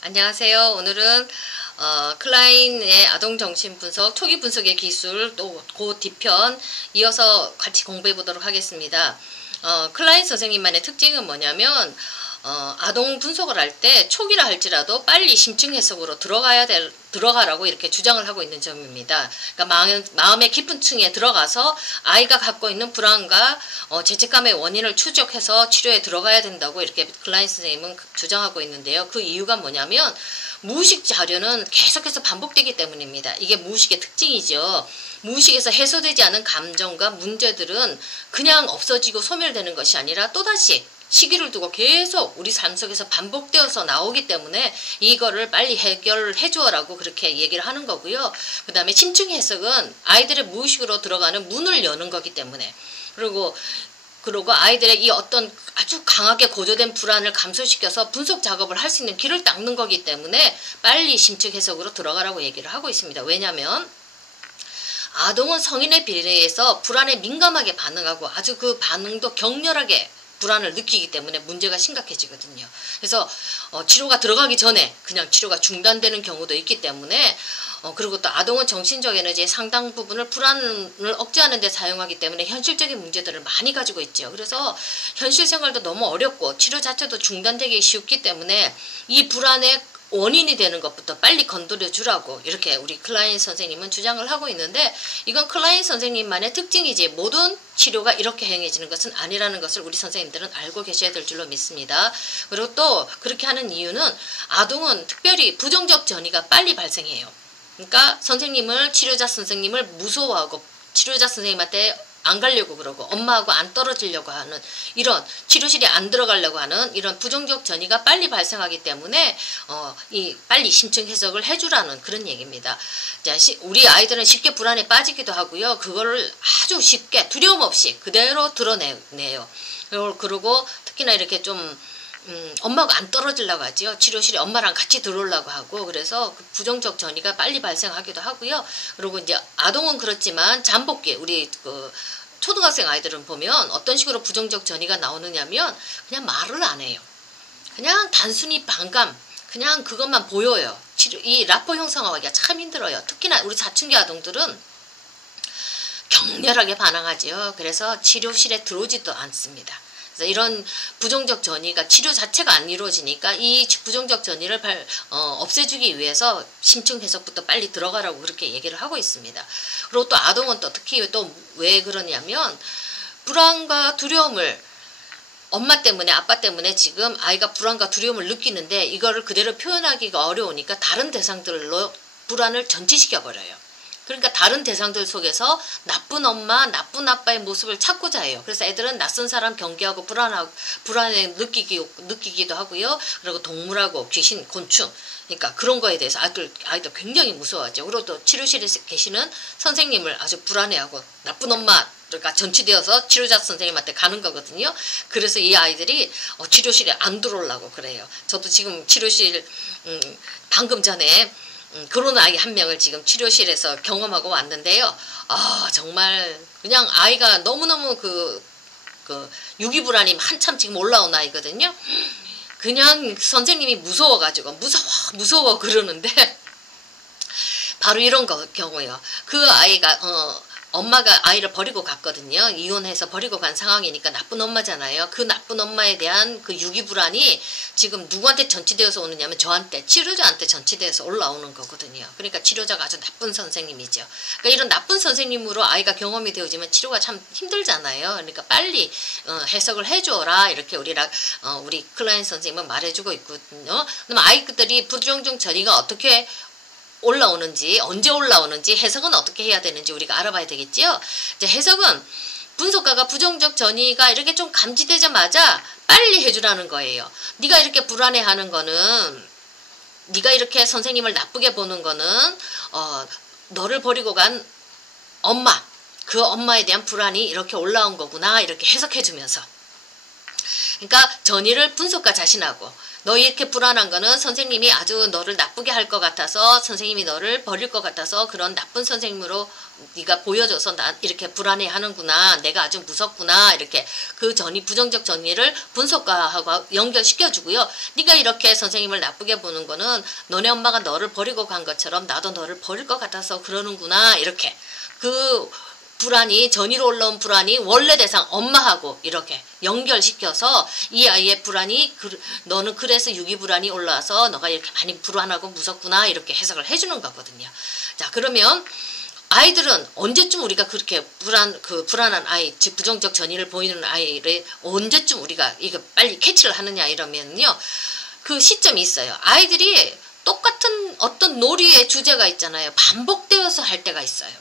안녕하세요. 오늘은 클라인의 아동정신분석, 초기 분석의 기술 또 그 뒤편 이어서 같이 공부해 보도록 하겠습니다. 클라인 선생님만의 특징은 뭐냐면 아동 분석을 할 때 초기라 할지라도 빨리 심층 해석으로 들어가라고 이렇게 주장을 하고 있는 점입니다. 그러니까 마음의 깊은 층에 들어가서 아이가 갖고 있는 불안과 죄책감의 원인을 추적해서 치료에 들어가야 된다고 이렇게 클라인 선생님은 주장하고 있는데요. 그 이유가 뭐냐면 무의식 자료는 계속해서 반복되기 때문입니다. 이게 무의식의 특징이죠. 무의식에서 해소되지 않은 감정과 문제들은 그냥 없어지고 소멸되는 것이 아니라 또다시 시기를 두고 계속 우리 삶 속에서 반복되어서 나오기 때문에 이거를 빨리 해결해 주어라고 그렇게 얘기를 하는 거고요. 그 다음에 심층 해석은 아이들의 무의식으로 들어가는 문을 여는 거기 때문에 그리고 아이들의 이 어떤 아주 강하게 고조된 불안을 감소시켜서 분석 작업을 할 수 있는 길을 닦는 거기 때문에 빨리 심층 해석으로 들어가라고 얘기를 하고 있습니다. 왜냐하면 아동은 성인에 비례해서 불안에 민감하게 반응하고 아주 그 반응도 격렬하게 불안을 느끼기 때문에 문제가 심각해지거든요. 그래서 치료가 들어가기 전에 그냥 치료가 중단되는 경우도 있기 때문에 그리고 또 아동은 정신적 에너지의 상당 부분을 불안을 억제하는 데 사용하기 때문에 현실적인 문제들을 많이 가지고 있죠. 그래서 현실 생활도 너무 어렵고 치료 자체도 중단되기 쉽기 때문에 이 불안의 원인이 되는 것부터 빨리 건드려 주라고 이렇게 우리 클라인 선생님은 주장을 하고 있는데 이건 클라인 선생님만의 특징이지 모든 치료가 이렇게 행해지는 것은 아니라는 것을 우리 선생님들은 알고 계셔야 될 줄로 믿습니다. 그리고 또 그렇게 하는 이유는 아동은 특별히 부정적 전이가 빨리 발생해요. 그러니까 치료자 선생님을 무서워하고 치료자 선생님한테 안 가려고 그러고 엄마하고 안 떨어지려고 하는 이런 치료실에 안 들어가려고 하는 이런 부정적 전이가 빨리 발생하기 때문에 빨리 심층 해석을 해주라는 그런 얘기입니다. 자, 우리 아이들은 쉽게 불안에 빠지기도 하고요. 그거를 아주 쉽게 두려움 없이 그대로 드러내요. 그리고 특히나 이렇게 좀 엄마가 안 떨어지려고 하지요. 치료실에 엄마랑 같이 들어오려고 하고 그래서 그 부정적 전이가 빨리 발생하기도 하고요. 그리고 이제 아동은 그렇지만 잠복기 우리 초등학생 아이들은 보면 어떤 식으로 부정적 전이가 나오느냐면 그냥 말을 안 해요. 그냥 단순히 반감 그냥 그것만 보여요. 이 라포 형성하기가 참 힘들어요. 특히나 우리 사춘기 아동들은 격렬하게 반항하지요. 그래서 치료실에 들어오지도 않습니다. 이런 부정적 전이가 치료 자체가 안 이루어지니까 이 부정적 전이를 없애주기 위해서 심층 해석부터 빨리 들어가라고 그렇게 얘기를 하고 있습니다. 그리고 또 아동은 또 특히 또 왜 그러냐면 불안과 두려움을 엄마 때문에 아빠 때문에 지금 아이가 불안과 두려움을 느끼는데 이거를 그대로 표현하기가 어려우니까 다른 대상들로 불안을 전치시켜 버려요. 그러니까 다른 대상들 속에서 나쁜 엄마, 나쁜 아빠의 모습을 찾고자 해요. 그래서 애들은 낯선 사람 경계하고 불안에 느끼기도 하고요. 그리고 동물하고 귀신, 곤충, 그러니까 그런 거에 대해서 아이들 굉장히 무서워하죠. 그리고 또 치료실에 계시는 선생님을 아주 불안해하고 나쁜 엄마, 그러니까 전치되어서 치료자 선생님한테 가는 거거든요. 그래서 이 아이들이 치료실에 안 들어오려고 그래요. 저도 지금 치료실 방금 전에 그런 아이 한 명을 지금 치료실에서 경험하고 왔는데요. 정말 그냥 아이가 너무너무 유기불안이 한참 지금 올라온 아이거든요. 그냥 선생님이 무서워가지고 무서워 그러는데 바로 이런 경우요. 그 아이가 엄마가 아이를 버리고 갔거든요. 이혼해서 버리고 간 상황이니까 나쁜 엄마잖아요. 그 나쁜 엄마에 대한 그 유기불안이 지금 누구한테 전치되어서 오느냐면 저한테, 치료자한테 전치되어서 올라오는 거거든요. 그러니까 치료자가 아주 나쁜 선생님이죠. 그러니까 이런 나쁜 선생님으로 아이가 경험이 되어지면 치료가 참 힘들잖아요. 그러니까 빨리 해석을 해줘라 이렇게 우리 클라인 선생님은 말해주고 있거든요. 그럼 아이들이 부정적 전이가 어떻게 올라오는지 언제 올라오는지 해석은 어떻게 해야 되는지 우리가 알아봐야 되겠지요. 이제 해석은 분석가가 부정적 전이가 이렇게 좀 감지되자마자 빨리 해주라는 거예요. 네가 이렇게 불안해하는 거는 네가 이렇게 선생님을 나쁘게 보는 거는 너를 버리고 간 엄마 그 엄마에 대한 불안이 이렇게 올라온 거구나 이렇게 해석해주면서 그러니까 전이를 분석가 자신하고 너 이렇게 불안한 거는 선생님이 아주 너를 나쁘게 할 것 같아서, 선생님이 너를 버릴 것 같아서 그런 나쁜 선생님으로 네가 보여줘서 나 이렇게 불안해 하는구나, 내가 아주 무섭구나, 이렇게 그 부정적 전이를 분석과하고 연결시켜주고요. 네가 이렇게 선생님을 나쁘게 보는 거는 너네 엄마가 너를 버리고 간 것처럼 나도 너를 버릴 것 같아서 그러는구나, 이렇게 그 불안이, 전이로 올라온 불안이 원래 대상 엄마하고 이렇게 연결시켜서 이 아이의 불안이, 너는 그래서 유기불안이 올라와서 너가 이렇게 많이 불안하고 무섭구나, 이렇게 해석을 해주는 거거든요. 자, 그러면 아이들은 언제쯤 우리가 그렇게 불안한 아이, 즉 부정적 전이를 보이는 아이를 언제쯤 우리가 이거 빨리 캐치를 하느냐 이러면요, 그 시점이 있어요. 아이들이 똑같은 어떤 놀이의 주제가 있잖아요. 반복되어서 할 때가 있어요.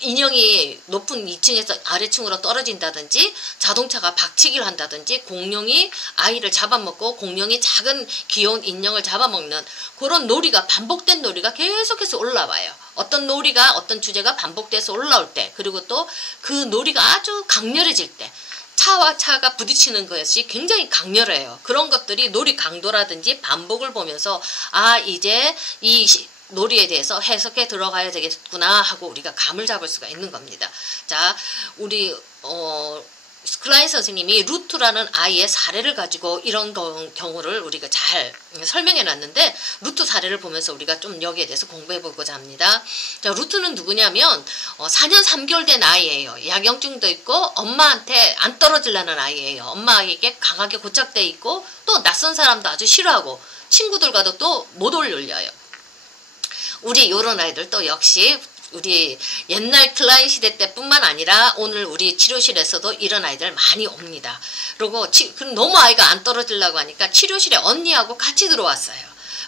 인형이 높은 2층에서 아래층으로 떨어진다든지, 자동차가 박치기를 한다든지, 공룡이 아이를 잡아먹고 공룡이 작은 귀여운 인형을 잡아먹는 그런 놀이가, 반복된 놀이가 계속해서 올라와요. 어떤 놀이가, 어떤 주제가 반복돼서 올라올 때, 그리고 또 그 놀이가 아주 강렬해질 때, 차와 차가 부딪히는 것이 굉장히 강렬해요. 그런 것들이 놀이 강도라든지 반복을 보면서 이제 이 놀이에 대해서 해석해 들어가야 되겠구나 하고 우리가 감을 잡을 수가 있는 겁니다. 자, 우리 클라인 선생님이 루트라는 아이의 사례를 가지고 이런 경우를 우리가 잘 설명해 놨는데, 루트 사례를 보면서 우리가 좀 여기에 대해서 공부해 보고자 합니다. 자, 루트는 누구냐면 4년 3개월 된 아이예요. 약용증도 있고 엄마한테 안 떨어지려는 아이예요. 엄마에게 강하게 고착돼 있고, 또 낯선 사람도 아주 싫어하고 친구들과도 또 못 어울려요. 우리 요런 아이들 또 역시 우리 옛날 클라인 시대 때뿐만 아니라 오늘 우리 치료실에서도 이런 아이들 많이 옵니다. 그리고 너무 아이가 안 떨어지려고 하니까 치료실에 언니하고 같이 들어왔어요.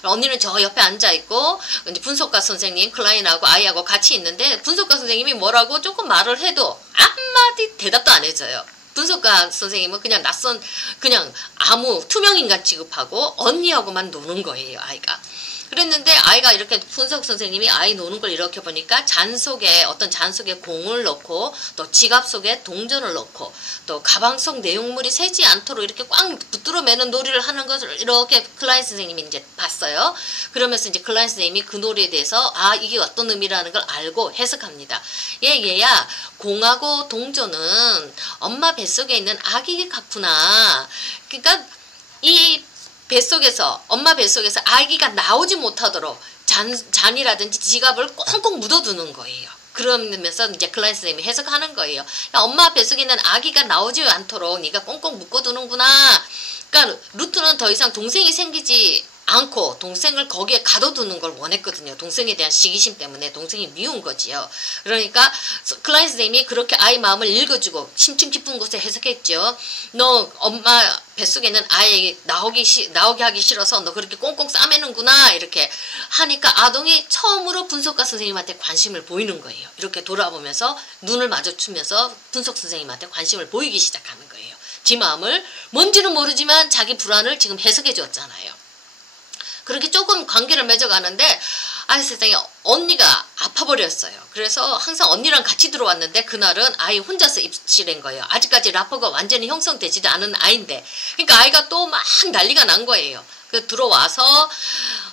언니는 저 옆에 앉아있고, 이제 분석가 선생님, 클라인하고 아이하고 같이 있는데, 분석가 선생님이 뭐라고 조금 말을 해도 한마디 대답도 안 해줘요. 분석가 선생님은 그냥 그냥 아무 투명인간 취급하고 언니하고만 노는 거예요, 아이가. 그랬는데 아이가 이렇게 분석 선생님이 아이 노는 걸 이렇게 보니까 잔 속에 공을 넣고, 또 지갑 속에 동전을 넣고, 또 가방 속 내용물이 새지 않도록 이렇게 꽉 붙들어 매는 놀이를 하는 것을 이렇게 클라인 선생님이 이제 봤어요. 그러면서 이제 클라인 선생님이 그 놀이에 대해서 이게 어떤 의미라는 걸 알고 해석합니다. 얘야, 공하고 동전은 엄마 뱃속에 있는 아기 같구나. 그러니까 이 엄마 뱃속에서 아기가 나오지 못하도록 잔이라든지 지갑을 꽁꽁 묻어두는 거예요. 그러면서 이제 클라인 선생님이 해석하는 거예요. 엄마 뱃속에 있는 아기가 나오지 않도록 네가 꽁꽁 묶어두는구나. 그러니까 루트는 더 이상 동생이 생기지 않고 동생을 거기에 가둬두는 걸 원했거든요. 동생에 대한 시기심 때문에 동생이 미운 거지요. 그러니까 클라인 선생님이 그렇게 아이 마음을 읽어주고 심층 깊은 곳에 해석했죠. 너 엄마 뱃속에는 아이 나오게 하기 싫어서 너 그렇게 꽁꽁 싸매는구나, 이렇게 하니까 아동이 처음으로 분석가 선생님한테 관심을 보이는 거예요. 이렇게 돌아보면서 눈을 마주치면서 분석 선생님한테 관심을 보이기 시작하는 거예요. 지 마음을, 뭔지는 모르지만 자기 불안을 지금 해석해 줬잖아요. 그렇게 조금 관계를 맺어가는데, 세상에, 언니가 아파버렸어요. 그래서 항상 언니랑 같이 들어왔는데 그날은 아이 혼자서 입실한 거예요. 아직까지 라퍼가 완전히 형성되지도 않은 아이인데. 그러니까 아이가 또 막 난리가 난 거예요. 그래서 들어와서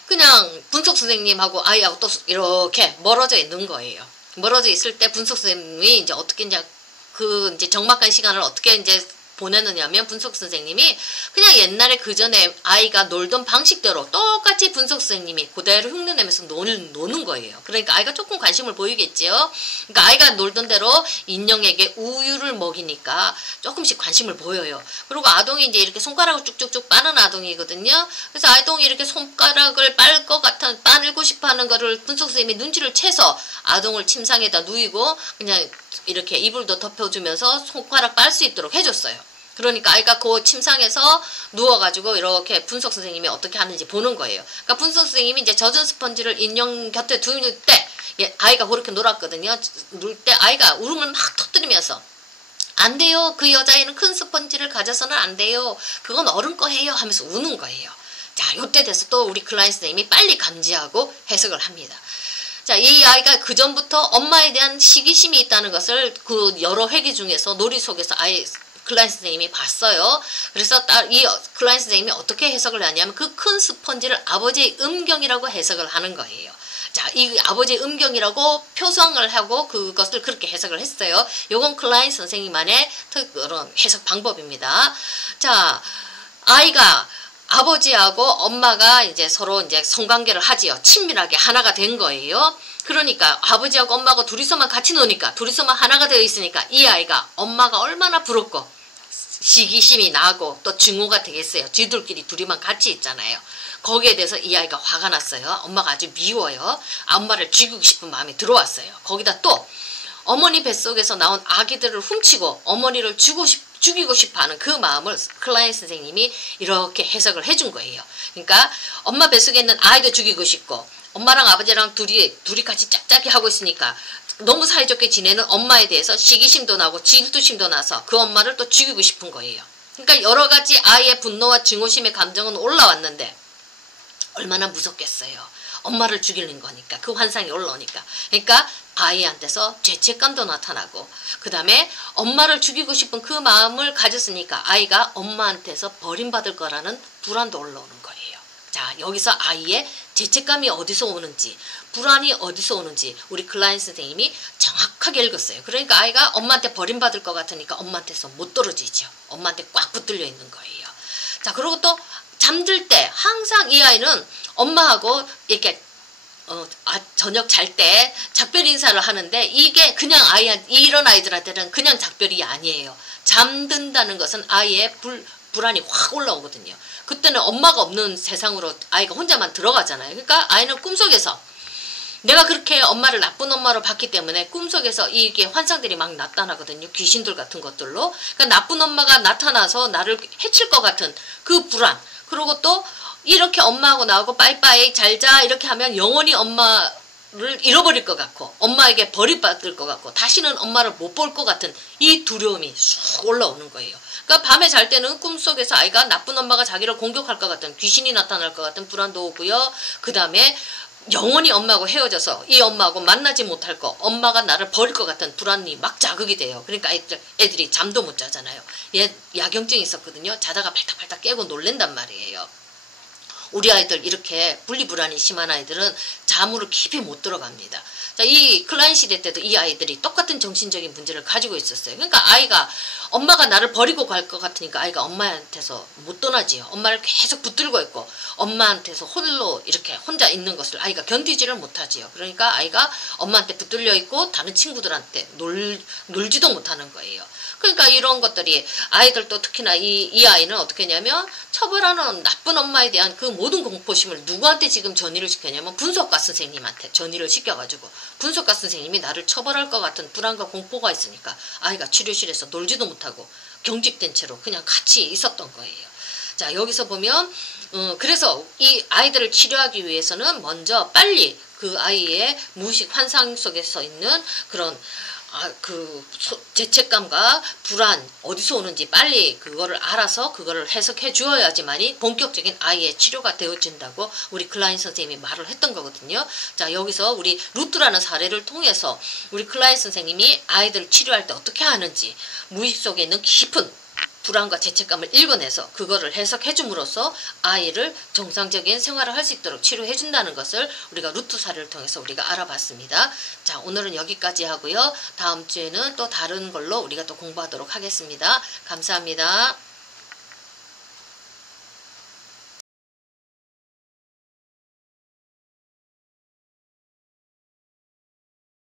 그냥 분석 선생님하고 아이하고 또 이렇게 멀어져 있는 거예요. 멀어져 있을 때 분석 선생님이 이제 어떻게 이제 적막한 시간을 어떻게 이제 보내느냐면, 분석 선생님이 그냥 옛날에 그 전에 아이가 놀던 방식대로 똑같이 분석 선생님이 그대로 흉내내면서 노는 거예요. 그러니까 아이가 조금 관심을 보이겠지요. 그러니까 아이가 놀던 대로 인형에게 우유를 먹이니까 조금씩 관심을 보여요. 그리고 아동이 이제 이렇게 손가락을 쭉쭉쭉 빠는 아동이거든요. 그래서 아동이 이렇게 손가락을 빠르고 싶어 하는 거를 분석 선생님이 눈치를 채서 아동을 침상에다 누이고 그냥 이렇게 이불도 덮여주면서 손가락 빨 수 있도록 해줬어요. 그러니까 아이가 그 침상에서 누워가지고 이렇게 분석 선생님이 어떻게 하는지 보는 거예요. 그러니까 분석 선생님이 이제 젖은 스펀지를 인형 곁에 두는 때, 아이가 그렇게 놀았거든요. 놀 때 아이가 울음을 막 터뜨리면서, 안 돼요. 그 여자애는 큰 스펀지를 가져서는 안 돼요. 그건 어른 거예요. 하면서 우는 거예요. 자, 요때 돼서 또 우리 클라인 선생님이 빨리 감지하고 해석을 합니다. 자, 이 아이가 그 전부터 엄마에 대한 시기심이 있다는 것을 그 여러 회기 중에서 놀이 속에서 클라인 선생님이 봤어요. 그래서 이 클라인 선생님이 어떻게 해석을 하냐면 그 큰 스펀지를 아버지의 음경이라고 해석을 하는 거예요. 자, 이 아버지의 음경이라고 표성을 하고 그것을 그렇게 해석을 했어요. 요건 클라인 선생님만의 그런 해석 방법입니다. 자, 아이가 아버지하고 엄마가 이제 서로 이제 성관계를 하지요. 친밀하게 하나가 된 거예요. 그러니까 아버지하고 엄마하고 둘이서만 같이 노니까, 둘이서만 하나가 되어 있으니까 이 아이가 엄마가 얼마나 부럽고 시기심이 나고 또 증오가 되겠어요. 쥐들끼리 둘이만 같이 있잖아요. 거기에 대해서 이 아이가 화가 났어요. 엄마가 아주 미워요. 엄마를 죽이고 싶은 마음이 들어왔어요. 거기다 또 어머니 뱃속에서 나온 아기들을 훔치고 어머니를 죽이고 싶어하는 그 마음을 클라인 선생님이 이렇게 해석을 해준 거예요. 그러니까 엄마 뱃속에 있는 아이도 죽이고 싶고 엄마랑 아버지랑 둘이 같이 짝짝이 하고 있으니까 너무 사이좋게 지내는 엄마에 대해서 시기심도 나고 질투심도 나서 그 엄마를 또 죽이고 싶은 거예요. 그러니까 여러 가지 아이의 분노와 증오심의 감정은 올라왔는데 얼마나 무섭겠어요. 엄마를 죽이는 거니까. 그 환상이 올라오니까. 그러니까 아이한테서 죄책감도 나타나고 그 다음에 엄마를 죽이고 싶은 그 마음을 가졌으니까 아이가 엄마한테서 버림받을 거라는 불안도 올라오는 거예요. 자, 여기서 아이의 죄책감이 어디서 오는지 불안이 어디서 오는지 우리 클라인 선생님이 정확하게 읽었어요. 그러니까 아이가 엄마한테 버림받을 것 같으니까 엄마한테서 못 떨어지죠. 엄마한테 꽉 붙들려 있는 거예요. 자, 그리고 또 잠들 때 항상 이 아이는 엄마하고 이렇게 저녁 잘 때 작별 인사를 하는데 이게 그냥 이런 아이들한테는 그냥 작별이 아니에요. 잠든다는 것은 아이의 불안이 확 올라오거든요. 그때는 엄마가 없는 세상으로 아이가 혼자만 들어가잖아요. 그러니까 아이는 꿈속에서 내가 그렇게 엄마를 나쁜 엄마로 봤기 때문에 꿈속에서 이게 환상들이 막 나타나거든요. 귀신들 같은 것들로. 그러니까 나쁜 엄마가 나타나서 나를 해칠 것 같은 그 불안. 그리고 또 이렇게 엄마하고 나하고 빠이빠이 잘자 이렇게 하면 영원히 엄마를 잃어버릴 것 같고 엄마에게 버림받을 것 같고 다시는 엄마를 못 볼 것 같은 이 두려움이 쑥 올라오는 거예요. 그러니까 밤에 잘 때는 꿈속에서 아이가 나쁜 엄마가 자기를 공격할 것 같은 귀신이 나타날 것 같은 불안도 오고요. 그 다음에 영원히 엄마하고 헤어져서 이 엄마하고 만나지 못할 거 엄마가 나를 버릴 것 같은 불안이 막 자극이 돼요. 그러니까 애들이 잠도 못 자잖아요. 얘 야경증이 있었거든요. 자다가 발딱발딱 깨고 놀랜단 말이에요. 우리 아이들 이렇게 분리불안이 심한 아이들은 잠으로 깊이 못 들어갑니다. 자, 이 클라인 시대 때도 이 아이들이 똑같은 정신적인 문제를 가지고 있었어요. 그러니까 아이가 엄마가 나를 버리고 갈 것 같으니까 아이가 엄마한테서 못 떠나지요. 엄마를 계속 붙들고 있고 엄마한테서 홀로 이렇게 혼자 있는 것을 아이가 견디지를 못하지요. 그러니까 아이가 엄마한테 붙들려 있고 다른 친구들한테 놀지도 못하는 거예요. 그러니까 이런 것들이 아이들도 특히나 이 아이는 어떻게 했냐면 처벌하는 나쁜 엄마에 대한 그 모든 공포심을 누구한테 지금 전이를 시켰냐면 분석가 선생님한테 전이를 시켜가지고 분석가 선생님이 나를 처벌할 것 같은 불안과 공포가 있으니까 아이가 치료실에서 놀지도 못하고 경직된 채로 그냥 같이 있었던 거예요. 자, 여기서 보면 그래서 이 아이들을 치료하기 위해서는 먼저 빨리 그 아이의 무의식 환상 속에서 있는 그런 죄책감과 불안 어디서 오는지 빨리 그거를 알아서 그거를 해석해 주어야지만이 본격적인 아이의 치료가 되어진다고 우리 클라인 선생님이 말을 했던 거거든요. 자, 여기서 우리 루트라는 사례를 통해서 우리 클라인 선생님이 아이들을 치료할 때 어떻게 하는지 무의식 속에 있는 깊은 불안과 죄책감을 읽어내서 그거를 해석해 줌으로써 아이를 정상적인 생활을 할 수 있도록 치료해 준다는 것을 우리가 루트 사례를 통해서 우리가 알아봤습니다. 자, 오늘은 여기까지 하고요. 다음 주에는 또 다른 걸로 우리가 또 공부하도록 하겠습니다. 감사합니다.